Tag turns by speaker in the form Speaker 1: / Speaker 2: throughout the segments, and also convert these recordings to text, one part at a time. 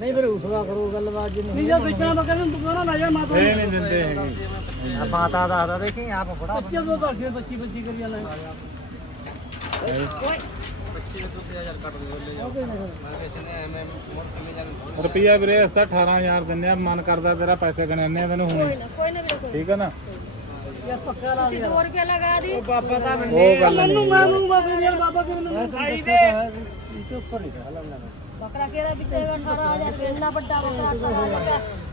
Speaker 1: ਨਹੀਂ ਫਿਰ ਉਸਦਾ ਕਰੋ ਗੱਲਬਾਤ ਜੀ
Speaker 2: ਨਹੀਂ ਜਦ ਵੇਚਣਾ ਤਾਂ ਕਹਿੰਦੇ ਤੂੰ ਨਾ ਯਾਰ ਮਾਤਾ
Speaker 3: ਇਹ ਨਹੀਂ ਦਿੰਦੇ
Speaker 1: ਆ। ਮਾਤਾ ਦੱਸਦਾ ਦੇਖੀ ਆਪ ਫੜਾ
Speaker 2: ਬੱਚੇ ਤੋਂ ਦੱਸਦੇ ਬੱਚੀ ਬੱਚੀ ਕਰੀ ਜਾਂਦਾ।
Speaker 3: ਓਏ ਰੁਪਿਆ ਵੀਰੇ ਅਸਤਾ 18000 ਦਿੰਦੇ ਆ ਮਨ ਕਰਦਾ ਤੇਰਾ ਪੈਸੇ ਗਣਨੇ ਆ ਤੈਨੂੰ ਹੁਣ। ਠੀਕ ਆ ਨਾ?
Speaker 2: ਯਾ ਪੱਕਾ ਲਾ
Speaker 4: ਤੁਸੀਂ 2 ਰੁਪਏ
Speaker 1: ਲਗਾ ਦੀ।
Speaker 3: ਉਹ
Speaker 2: ਬਾਬਾ
Speaker 3: ਤਾਂ
Speaker 2: ਮੰਨੇ ਮੈਨੂੰ ਮਾਨੂੰ ਬਾਬਾ ਬਾਬਾ ਕਿਰਨ ਨੂੰ ਸਾਈ ਦੇ।
Speaker 1: ਇਹ ਉੱਪਰ ਨਹੀਂ ਖਾ ਲੰਨਾ
Speaker 4: बकरा केरा बिकेगा अठारह हजार का इतना बड़ा बकरा अठारह हजार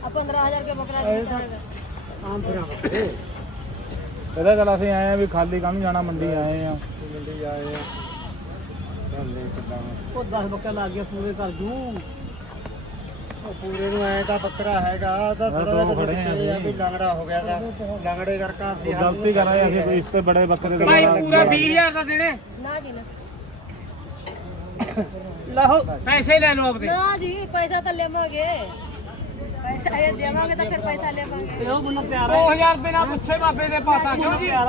Speaker 4: का पंद्रह हजार के बकरा बिकता है
Speaker 1: ਆਮ ਫਿਰ ਆਪ
Speaker 3: ਇਹਦਾ ਚੱਲ ਅਸੀਂ ਆਏ ਆ ਵੀ ਖਾਲੀ ਕੰਮ ਜਾਣਾ ਮੰਡੀ ਆਏ ਆ
Speaker 1: ਮੰਡੀ ਆਏ ਆ ਚੱਲੇ ਕਿੱਦਾਂ
Speaker 2: ਉਹ 10 ਬੱਕਾ ਲਾ ਗਿਆ ਪੂਰੇ ਕਰ ਜੂ
Speaker 1: ਉਹ ਪੂਰੇ ਨੂੰ ਐ ਤਾਂ ਬੱਕਰਾ ਹੈਗਾ ਤਾਂ
Speaker 3: ਯਾਰ
Speaker 1: ਥੋੜਾ
Speaker 3: ਦੋ
Speaker 1: ਜਿਹਾ
Speaker 3: ਖੜੇ ਆ
Speaker 1: ਪਿੱਛੇ ਆ ਵੀ ਲੰਗੜਾ ਹੋ ਗਿਆ ਤਾਂ ਲੰਗੜੇ ਕਰਕੇ ਅਸੀਂ
Speaker 3: ਉਹ ਗਲਤੀ ਕਰ ਰਹੇ ਅਸੀਂ ਕੋਈ ਇਸ ਤੇ ਬੜੇ ਬੱਕਰੇ ਦੇ
Speaker 2: ਭਾਈ
Speaker 3: ਨਾਲ
Speaker 2: ਪੂਰਾ 20000 ਦਾ ਦੇਣੇ
Speaker 4: ना जी ना
Speaker 2: ਲਓ ਪੈਸੇ ਲੈ ਲਓ ਆਪਦੇ।
Speaker 4: ਨਾ ਜੀ ਪੈਸਾ ਤਾਂ ਲੈਵਾਂਗੇ ਪੈਸਾ ਇਹ ਦੇਵਾਂਗੇ ਤਾਂ ਫਿਰ ਪੈਸਾ
Speaker 2: ਲੈਵਾਂਗੇ ਉਹ ਬੰਦਾ ਪਿਆਰਾ 2000 ਰੁਪਏ ਨਾਲ ਪੁੱਛੇ ਬਾਬੇ ਦੇ ਪਾਸਾ ਕਿਉਂ ਦਾ।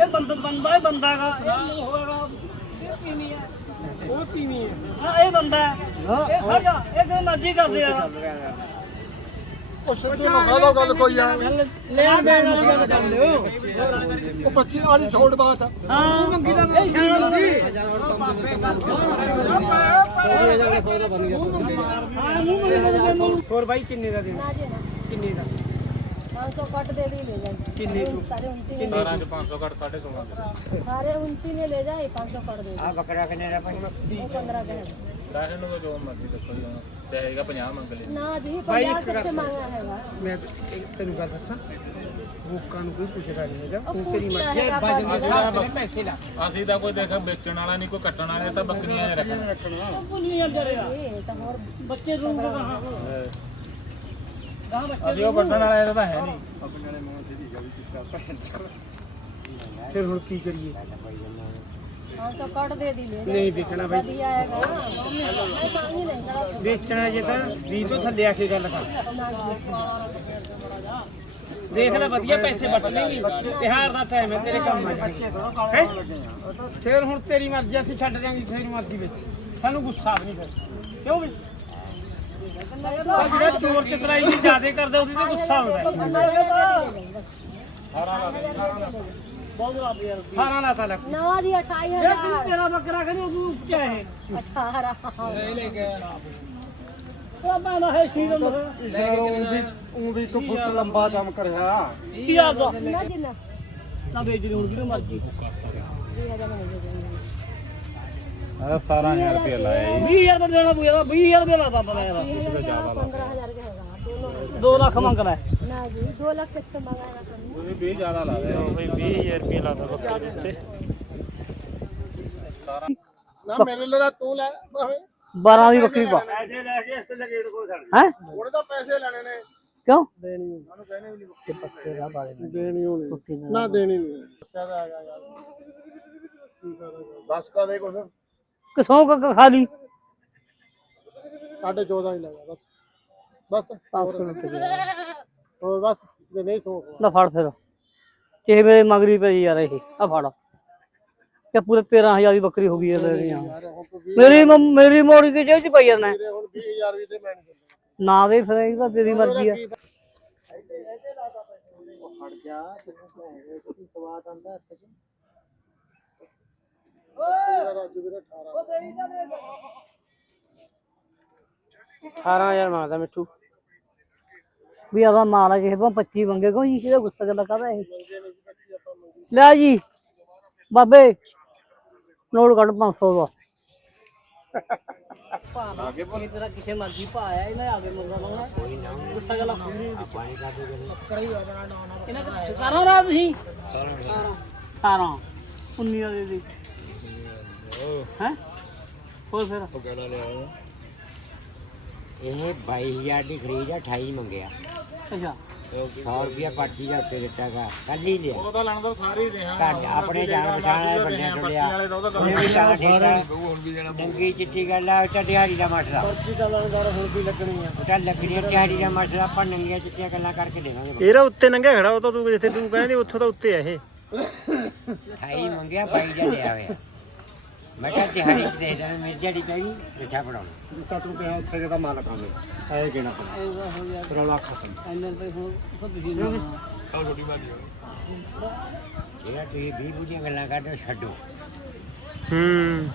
Speaker 2: ਇਹ ਬੰਦਾ ਬੰਦਾ ਇਹ ਬੰਦਾ ਗਾ ਇਹ ਹੋਵੇਗਾ ਇਹ ਕਿਵੇਂ ਹੈ। ਉਹ ਕਿਵੇਂ ਹੈ। ਹਾਂ ਇਹ ਬੰਦਾ ਹੈ। ਇਹ ਖੜ ਜਾ ਇਹ ਕਿਵੇਂ ਮਰਜ਼ੀ ਕਰਦੇ ਆ
Speaker 1: ਉਹ ਸਿੱਧੇ ਮਖਾ ਦੋ ਗੱਲ ਕੋਈ ਆ ਲੈਣ ਦੇਣ ਵਾਲੀ ਗੱਲ ਕਰ ਲਿਓ ਉਹ 25 ਵਾਲੀ ਛੋੜ ਬਾਤ
Speaker 2: ਆ। ਹਾਂ। ਮੰਗੀ ਦਾ ਮੈਂ
Speaker 1: ਹੋਰ ਬਾਈ ਕਿੰਨੇ ਦਾ
Speaker 4: ਦੇ
Speaker 1: ਕਿੰਨੇ ਦਾ?
Speaker 4: पाँच सौ कट दे दी ले जाए
Speaker 1: ਕਿੰਨੇ ਤੂੰ
Speaker 4: सारे उनती
Speaker 3: 17 ਚ 500 ਘੱਟ 16.5
Speaker 4: सारे उनती में ले जाए पाँच सौ कट दे दी
Speaker 1: ਆ ਬੱਕਰਾ ਕਿੰਨੇ ਦਾ ਭਾਈ
Speaker 4: वो पंद्रह का है
Speaker 3: ਰਾਸ਼ਨ ਨੂੰ ਤਾਂ ਜੋ ਮਰਜ਼ੀ ਦੱਸੋ ਜੀ ਹੁਣ ਚਾਹੇਗਾ 50 ਮੰਗ ਲਈ
Speaker 4: ना जी
Speaker 1: भाई,
Speaker 4: पचास
Speaker 1: एक
Speaker 4: सबसे महंगा है वाह।
Speaker 1: ਮੈਂ ਇੱਕ ਤੈਨੂੰ ਗੱਲ ਦੱਸਾਂ ਲੋਕਾਂ ਨੂੰ ਕੋਈ ਪੁੱਛਦਾ ਨਹੀਂ ਹੈਗਾ
Speaker 4: और
Speaker 1: ਤੂੰ ਤੇਰੀ
Speaker 4: पूछता
Speaker 1: ਮਰਜ਼ੀ
Speaker 4: है का
Speaker 2: ਪੈਸੇ ਲਾ
Speaker 3: ਅਸੀਂ ਤਾਂ ਕੋਈ ਦੇਖ ਵੇਚਣ ਵਾਲਾ ਨਹੀਂ ਕੋਈ ਕੱਟਣ ਵਾਲਾ ਇਹ ਤਾਂ ਬੱਕਰੀਆਂ ਹੀ ਰੱਖਣਾ
Speaker 1: ਰੱਖਣਾ
Speaker 2: ਭੁੱਲੀ ਜਾਂਦੇ ਰਿਹਾ
Speaker 4: ये तो और
Speaker 2: ਬੱਚੇ ਨੂੰ ਕਹਾਂ ਕਹਾਂ ਬੱਚੇ
Speaker 3: ਅਸੀਂ ਉਹ ਵੱਢਣ ਵਾਲਾ ਇਹਦਾ ਹੈ ਨਹੀਂ।
Speaker 1: ਆਪਣੇ ਵਾਲੇ ਮੂੰਹ ਸਿੱਧੀ
Speaker 4: ਗੱਲ ਕੀਤਾ ਭੈਣ ਚੋ। ਫਿਰ ਹੁਣ ਕੀ
Speaker 1: ਕਰੀਏ? ਹਾਂ ਤਾਂ
Speaker 4: ਕੱਢ ਦੇ ਦੀ ਲੈ ਨਹੀਂ ਵਿਕਣਾ ਬਈ।
Speaker 1: ਵੇਚਣਾ ਜੇ ਤਾਂ ਵੀ ਤੋਂ ਥੱਲੇ ਆ ਕੇ ਗੱਲ ਕਰ।
Speaker 2: ਦੇਖ ਲੈ ਵਧੀਆ ਪੈਸੇ ਵੱਟ ਲੇਗੀ ਤਿਹਾਰ ਦਾ ਟਾਈਮ ਹੈ ਤੇਰੇ ਕੰਮ ਆ
Speaker 1: ਜਾਣਗੇ।
Speaker 2: ਫਿਰ ਹੁਣ ਤੇਰੀ ਮਰਜ਼ੀ ਅਸੀਂ ਛੱਡ ਦਿਆਂਗੇ ਤੇਰੀ ਮਰਜ਼ੀ ਵਿੱਚ। ਸਾਨੂੰ ਗੁੱਸਾ ਨਹੀਂ ਫਿਰ। ਕਿਉਂ ਵੀ? ਆਹ ਜਿਹੜਾ ਚੋਰ ਚਤਰਾਈ ਜੀ ਜ਼ਿਆਦੇ ਕਰਦਾ ਉਹਦੇ ਤੇ ਗੁੱਸਾ ਆਉਂਦਾ
Speaker 1: ਹਾਰਾ ਲਾਤਾ
Speaker 4: ਲੈ
Speaker 2: ਨਵਾਂ
Speaker 4: ਦੀ
Speaker 2: 28000 ਤੇਰਾ ਬੱਕਰਾ ਕਹਿੰਦੇ ਉਹ ਕਿਆ ਹੈ
Speaker 4: 18 ਲੈ ਕੇ
Speaker 2: ਉਹ ਮੈਂ ਨਾ ਹੈ ਕੀ
Speaker 1: ਦਮ ਉਹ ਵੀ 1 ਫੁੱਟ ਲੰਬਾ ਚਮਕ ਰਿਹਾ
Speaker 2: ਕੀ
Speaker 4: ਆਦਾ ਨਾ ਜਿੰਨਾ
Speaker 2: ਨਾ। ਵੇਚ ਦੇ ਹੁਣ ਕਿਹਨੂੰ ਮਰਜ਼ੀ।
Speaker 4: 2000 ਮੈਂ ਦੇ
Speaker 3: ਦਿੰਦਾ 17000 ਰੁਪਏ ਲਾਇਆ ਜੀ
Speaker 2: 20000 ਰੁਪਏ ਦੇਣਾ ਪੂਰਾ 20000 ਰੁਪਏ ਲਾਦਾ ਪਤਾ ਯਾਰ
Speaker 4: पंद्रह हजार के होगा दोनों
Speaker 2: 2 ਲੱਖ ਮੰਗ ਲੈ
Speaker 4: ना जी दो लाख तक से मंगाया था
Speaker 3: ਤੁਸੀਂ 20 ਜ਼ਿਆਦਾ ਲਾ ਦੇ
Speaker 2: ਬਈ 20000 ਰੁਪਏ ਲਾਦਾ ਬੱਕਰੇ ਉੱਤੇ
Speaker 1: ਨਾ ਮੇਰੇ ਲਈ ਤੂੰ ਲੈ
Speaker 2: 12 ਦੀ ਬੱਕਰੀ ਪਾ
Speaker 1: ਪੈਸੇ ਲੈ ਕੇ ਇਸ ਤੇ ਗੇਟ ਕੋਲ ਛੱਡ
Speaker 2: ਹੈ
Speaker 1: ਉਹਨੇ ਤਾਂ ਪੈਸੇ ਲੈਣੇ ਨੇ
Speaker 2: ਕਿਉਂ
Speaker 1: ਦੇਣੀ ਉਹਨੂੰ ਕਹਿੰਦੇ ਵੀ
Speaker 2: ਤੇ ਪੱਕੇ ਦਾ ਬਾਰੇ
Speaker 1: ਦੇਣੀ ਹੋਣੀ ਨਾ ਦੇਣੀ ਨਹੀਂ ਕਹਦਾ ਹੈਗਾ ਯਾਰ ਕੀ ਕਰੇਗਾ ਦੱਸ ਤਾਂ ਦੇ ਕੁਛ
Speaker 2: ਕਿਸੋਂ ਕ ਖਾਲੀ
Speaker 1: ਸਾਢੇ 14 ਹੀ ਲੱਗਾ ਬਸ। ਬਸ
Speaker 2: 500 ਰੁਪਏ
Speaker 1: ਹੋਰ ਬਸ ਜੇ ਨਹੀਂ ਸੋ
Speaker 2: ਨਾ ਫੜ ਫਿਰ। ਕਿਸੇ ਮੇਰੇ ਮਗਰੀ ਪਈ ਯਾਰ ਇਹ ਆ ਫੜ। ਕਿ ਪੂਰੇ 13000 ਦੀ ਬੱਕਰੀ ਹੋ ਗਈ ਇਹਦੇ ਯਾਰ
Speaker 1: ਯਾਰ ਹੁਣ ਤੂੰ
Speaker 2: ਮੇਰੀ ਮ- ਮੇਰੀ ਮੋੜੀ ਦੀ ਜੇਬ ਚ ਪਈ ਜਾਂਦਾ
Speaker 1: ਹੁਣ 20000 ਵੀ ਤੇ ਮੈਂ ਨਹੀਂ ਦਿੰਦਾ।
Speaker 2: ਨਾ ਦੇ ਫਿਰ ਇਹ ਤਾਂ ਤੇਰੀ ਮਰਜ਼ੀ ਆ।
Speaker 1: ਹਟ ਜਾ ਤੈਨੂੰ ਭੈਣ ਕੀ ਸਵਾਦ ਆਂਦਾ ਹੱਥ 'ਚ। 18 18000 ਮੰਗਦਾ ਮਿੱਠੂ
Speaker 2: ਵੀ ਆਦਾ ਮਾਰਾ ਕਿਸੇ ਤੋਂ 25 ਮੰਗੇ ਕੋ ਜੀ ਕਿਹਦਾ ਗੁੱਸਾ ਕਰਦਾ ਕਾਹਦਾ ਇਹ ਲੈ ਜੀ ਬਾਬੇ ਨੋਟ ਕੱਢ 500 ਦਾ ਆਗੇ ਤੇਰਾ ਕਿਸੇ ਮਰਜ਼ੀ ਭਾਇਆ ਇਹਨਾਂ ਆਗੇ ਮੰਗਾ ਲਾਉਣਾ ਗੁੱਸਾ ਗੱਲ ਇਹਨਾਂ ਦਾ ਠਿਕਾਣਾ ਰਾਤ ਸੀ 18 19 ਦਾ ਦੇ ਦੇ ਹੈ? ਹੋਰ ਫਿਰ?
Speaker 5: ਇਹ 22000 ਦੀ ਖਰੀਦ ਆ 28 ਮੰਗਿਆ।
Speaker 2: ਅੱਛਾ।
Speaker 5: 100 ਰੁਪਿਆ ਪਾਰਟੀ ਦਾ ਉੱਤੇ ਦਿੱਤਾਗਾ ਕੱਲ ਹੀ ਲਿਆ।
Speaker 3: ਉਹ ਤਾਂ ਲੈਣ ਦਾ ਸਾਰੇ ਹੀ ਦੇਹਾਂ
Speaker 5: ਘਰ ਆਪਣੇ ਜਾਣ ਪਛਾਣ ਵਾਲੇ ਬੰਦੇ ਟੁੱਟਿਆ ਉਹਨੇ ਵੀ ਚੱਲ ਠੀਕ। ਆ ਚੰਗੀ ਚਿੱਠੀ ਗੱਲ ਆ ਉਹ ਤਾਂ ਦਿਹਾੜੀ ਦਾ ਮਸਲਾ।
Speaker 1: ਪਰਚੀ ਦਾ ਲੰਗਰ ਹੁਣ ਵੀ ਲੱਗਣੀ ਆ।
Speaker 5: ਉਹ ਤਾਂ ਲੱਗਣੀ ਆ ਦਿਹਾੜੀ ਦਾ ਮਸਲਾ। ਆਪਾਂ ਨੰਗੀਆਂ ਚਿੱਟੀਆਂ ਗੱਲਾਂ ਕਰਕੇ ਦੇਵਾਂਗੇ
Speaker 6: ਇਹਦਾ ਉੱਤੇ ਨੰਗਾ ਖੜਾ ਉਹ ਤਾਂ ਤੂੰ ਜਿੱਥੇ ਤੂੰ ਕਹਿੰਦੀ ਉੱਥੋਂ ਤਾਂ ਉੱਤੇ ਆ ਇਹ।
Speaker 5: 28 ਮੰਗਿਆ 22 ਦਾ ਲਿਆ ਹੋਇਆ। ਮੈਂ ਕਿਹਾ ਦਿਹਾੜੀ ਚ ਦੇ ਦੇਣਾ ਮੇਰੀ ਦਿਹਾੜੀ ਚਾਹੀਦੀ ਰਿਛਾ ਪੜਾਉਣਾ
Speaker 1: ਜਿੱਤਾ ਤੂੰ ਕਿਹਾ ਉੱਥੇ ਜਿਹਦਾ ਮਾਲਕ ਆਵੇ ਐ ਕਿਹੜਾ
Speaker 2: ਇਹਦਾ ਹੋ ਗਿਆ
Speaker 1: ਤੇਰਾ ਲੱਖ ਖਤਮ।
Speaker 2: ਇੰਨੇ ਤੇ ਹੁਣ ਸਭ ਹੀ ਨਾ।
Speaker 5: ਜਿਹੜਾ ਤੁਸੀਂ 20 ਬੁਝੀਆਂ ਗੱਲਾਂ ਕਰਦੇ ਹੋ ਛੱਡੋ।
Speaker 6: ਹੂੰ।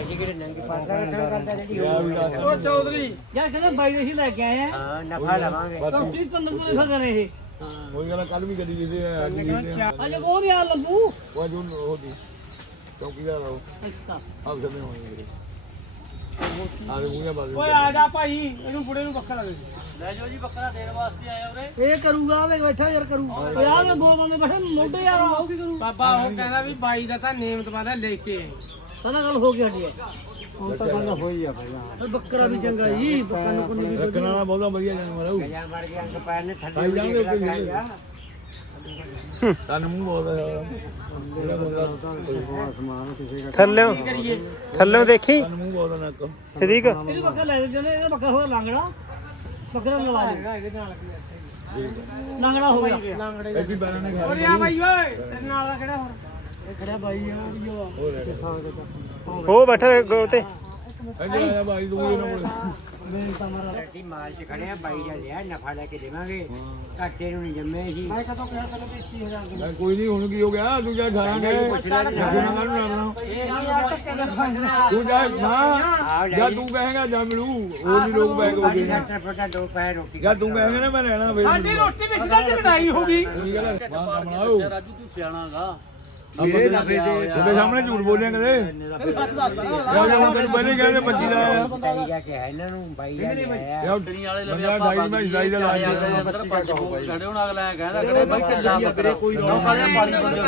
Speaker 5: ਇਹ ਜਿਹੜੇ ਨੰਗੀ ਪਾਤਰਾ ਕਿੱਥੋਂ ਕਰਦਾ ਜਿਹੜੀ ਉਹ
Speaker 1: ਉਹ ਚੌਧਰੀ।
Speaker 2: ਯਾਰ ਕਹਿੰਦੇ ਬਾਈ ਦੇ ਹੀ ਲੈ ਕੇ ਆਏ ਆ।
Speaker 5: ਹਾਂ ਨਫਾ ਲਵਾਂਗੇ।
Speaker 2: ਤੋਂ ਨੰਬਰ ਲਿਖਾ ਦੇ ਇਹ।
Speaker 3: ਕੋਈ ਗੱਲ ਕੱਲ ਵੀ ਕਰੀ ਜਿਹਦੇ
Speaker 2: ਅਜੇ ਉਹ ਨਹੀਂ ਆ ਲੰਬੂ
Speaker 3: ਉਹ ਜੂਨ ਹੋਦੀ ਕਿਉਂਕਿ ਦਾ ਰੋ
Speaker 2: ਅੱਛਾ।
Speaker 3: ਆਪ ਜਮੇ ਹੋਣਗੇ ਆਰੇ ਮੂੰਹਾਂ ਬਾਜ਼ੂ
Speaker 1: ਓਏ ਆ ਜਾ ਭਾਈ ਇਹਨੂੰ ਬੁੜੇ ਨੂੰ ਬੱਕਰਾ ਦੇ
Speaker 2: ਲੈ ਜਾਓ ਜੀ ਬੱਕਰਾ ਦੇਣ ਵਾਸਤੇ ਆਏ ਉਰੇ।
Speaker 1: ਇਹ ਕਰੂਗਾ ਲੈ ਬੈਠਾ ਯਾਰ ਕਰੂ
Speaker 2: ਓ ਯਾਰ ਇਹ ਦੋ ਬੰਦੇ ਬੈਠੇ ਮੋਢੇ ਯਾਰ ਆਉ ਕੀ ਕਰੂ।
Speaker 1: ਬਾਬਾ ਉਹ ਕਹਿੰਦਾ ਵੀ ਬਾਈ ਦਾ ਤਾਂ ਨੇਮ ਦੁਬਾਰਾ ਲੈ ਕੇ
Speaker 2: ਸਾਡਾ ਗੱਲ ਹੋ ਗਈ ਸਾਡੀ। ਇਹ।
Speaker 1: ਹੁਣ ਤਾਂ ਗੱਲ ਹੋਈ ਆ ਭਾਈ
Speaker 2: ਬੱਕਰਾ ਵੀ ਚੰਗਾ ਜੀ ਬੱਕਰਾ ਨੂੰ ਕੋਈ
Speaker 3: ਰੱਖਣ ਵਾਲਾ ਬਹੁਤਾ ਵਧੀਆ ਜਾਨਵਰ ਹੈ
Speaker 5: ਗਜਾਂ ਮਰ ਗਿਆ ਅੰਕ ਪੈਰ ਨੇ ਥੱਲੇ ਵੀ ਨਿਕਲਾ ਕਰਾਇਆ
Speaker 3: ਤਨ ਮੂੰਹ ਬਹੁਤ
Speaker 6: ਥੱਲਿਓ ਥੱਲਿਓ ਦੇਖੀ?
Speaker 3: ਤਨ ਮੂੰਹ ਬਹੁਤ ਨੱਕ
Speaker 6: ਸਦੀਕ?
Speaker 2: ਇਹਨੂੰ ਬੱਕਰਾ ਲੈ ਜਾਂਦੇ ਇਹਦਾ ਬੱਕਰਾ ਹੋਰ ਲੰਗੜਾ ਬੱਕਰਾ ਲਾ ਦੇ ਲੰਗੜਾ ਹੋ ਗਿਆ
Speaker 3: ਇਹ ਵੀ ਬੈਰਾਂ ਨੇ ਖਾ
Speaker 1: ਓਏ ਆ ਬਾਈ ਓਏ ਤੇਰੇ ਨਾਲ ਦਾ ਕਿਹੜਾ ਹੋਰ ਇਹ ਖੜਾ ਬਾਈ ਆ
Speaker 6: ਉਹ ਬੈਠਾ ਗੋ ਤੇ।
Speaker 3: ਜਾ ਭਾਈ ਤੂੰ ਇਹ ਨਾ
Speaker 5: ਰੱਟੀ ਮਾਲ ਚ ਖੜਿਆ ਬਾਈ ਦਾ ਲਿਆ ਨਫਾ ਲੈ ਕੇ ਦੇਵਾਂਗੇ। ਘਾਟੇ ਨੂੰ ਨਹੀਂ ਜੰਮੇ ਸੀ
Speaker 1: ਮੈਂ ਕਦੋਂ ਕਿਹਾ ਤੈਨੂੰ ਵੀ 20000 ਦੇ।
Speaker 3: ਮੈਂ ਕੋਈ ਨਹੀਂ ਹੁਣ ਕੀ ਹੋ ਗਿਆ? ਤੂੰ ਜਾ ਖਾਣੇ ਲੱਗਣਾ ਨਾ
Speaker 1: ਇਹ ਨਹੀਂ ਆ ਟੱਕੇ ਦੇ ਫੰਡਣਾ
Speaker 3: ਤੂੰ ਜਾ ਨਾ। ਜਾਂ ਤੂੰ ਕਹੇਗਾ ਜਾਂ ਮਿਲੂ ਹੋਰ ਵੀ ਲੋਕ ਬੈਗ ਹੋ
Speaker 5: ਬਾਈ
Speaker 3: ਗਏ
Speaker 5: ਡਾਕਟਰ ਫਟਾ ਦੋ ਪੈਰ ਰੋਟੀ
Speaker 3: ਜਾਂ ਤੂੰ ਕਹੇਗਾ ਨਾ ਮੈਂ ਲੈਣਾ ਫੇਰ।
Speaker 1: ਸਾਡੀ ਰੋਟੀ ਵਿੱਚ ਤਾਂ ਲੜਾਈ ਹੋ ਗਈ।
Speaker 2: ਰਾਜੂ ਤੂੰ ਸਿਆਣਾਗਾ
Speaker 3: ਮੇਰੇ ਨਫੇ ਦੇ ਤੁਹਾਡੇ ਸਾਹਮਣੇ ਝੂਠ ਬੋਲਿਆ ਕਦੇ? ਜਾਂ ਜਾਂ ਹੁਣ ਤੈਨੂੰ ਪਹਿਲੇ ਕਹਿੰਦੇ 25 ਦਾ ਆਇਆ।
Speaker 5: ਬਾਈ ਜਾ ਕੇ ਹੈ ਇਹਨਾਂ ਨੂੰ ਬਾਈ ਦਾ ਲਿਆਇਆ
Speaker 3: ਯਾਰ ਬੰਦਾ ਢਾਈ ਮੈਂ ਢਾਈ ਦਾ ਲਾ ਦਿੱਤਾ
Speaker 2: ਖੜੇ ਹੁਣ ਅਗਲਾ ਕਹਿੰਦਾ ਕਿ ਬਾਈ ਕਿੱਲਾ ਬੱਕਰੇ। ਕੋਈ ਰੋਕ ਆ ਪਾਣੀ ਬੰਦੇ